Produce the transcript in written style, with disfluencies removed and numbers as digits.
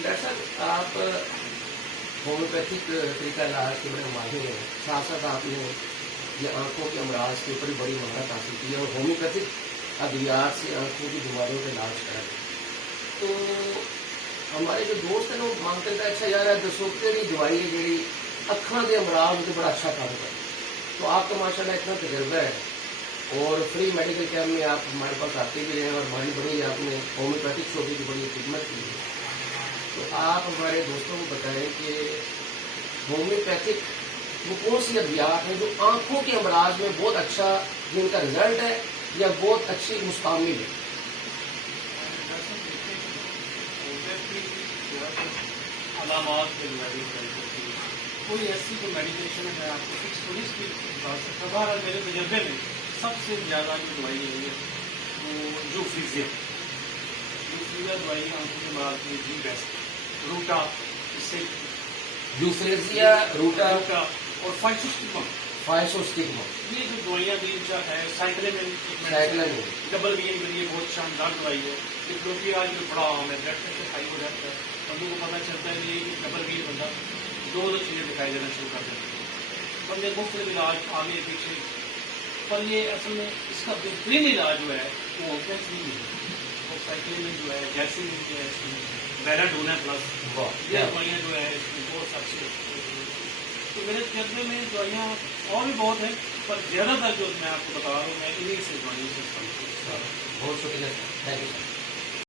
Doctor साहब आप homeopathic तरीका इलाज के बड़े माहिर हैं, साथ साथ आपने ये आंखों के अमराज के ऊपर बड़ी महारत हासिल की है और होम्योपैथिक अद्वियात से आंखों की बीमारियों का इलाज करा है। तो हमारे जो दोस्त हैं वो मांगते हैं अच्छा यार दसोते की दवाई है जी अखा के अमराज तो बड़ा अच्छा काम कर। तो आपका माशाल्लाह इतना तजर्बा है और फ्री मेडिकल कैम्प में आप हमारे पास आते भी रहे और हमारी बड़ी आपने होम्योपैथिक शोबे की बड़ी खिदमत की है। तो आप हमारे दोस्तों को बताएं कि होम्योपैथिक वो कौन सी अद्वियात है जो आंखों के अमराज में बहुत अच्छा जिनका रिजल्ट है या बहुत अच्छी मुस्तमिल है। अलामात के कोई ऐसी कोई मेडिकेशन है आपको फिक्स थोड़ी इसकी बता सकता। बहरहाल मेरे तजर्बे में सबसे ज़्यादा जो दवाई है वो यूफ्रीजिया दवाई आंखों के बाद में दी बेस्ट रूटा इससे यूफ्रेजिया रूटा और फाइसोस्टिग्मा ये जो दवाइयाँ भी है साइक्लेमिन डबल वी के लिए बहुत शानदार दवाई है। क्योंकि आज जो बड़ा आम है ब्लड प्रेशर हाई हो जाता है बंदों को पता चलता है कि डबल वी बंदा दो चीज़ें दिखाई देना शुरू कर देते हैं बंदे मुफ्त इलाज आगे पीछे। पर ये असल में इसका बेहतरीन इलाज जो है वो नहीं है और साइक्लेमिन जो है जैसिमिन जो है इसमें बेलाडोना प्लस ये दवाइयाँ जो है इसमें बहुत अच्छी। तो मेरे तजर्बे में दवाइयाँ और भी बहुत हैं पर ज़्यादातर जो मैं आपको बता रहा हूँ मैं इन्हीं से दवाइयों से बहुत शुक्रिया, थैंक यू।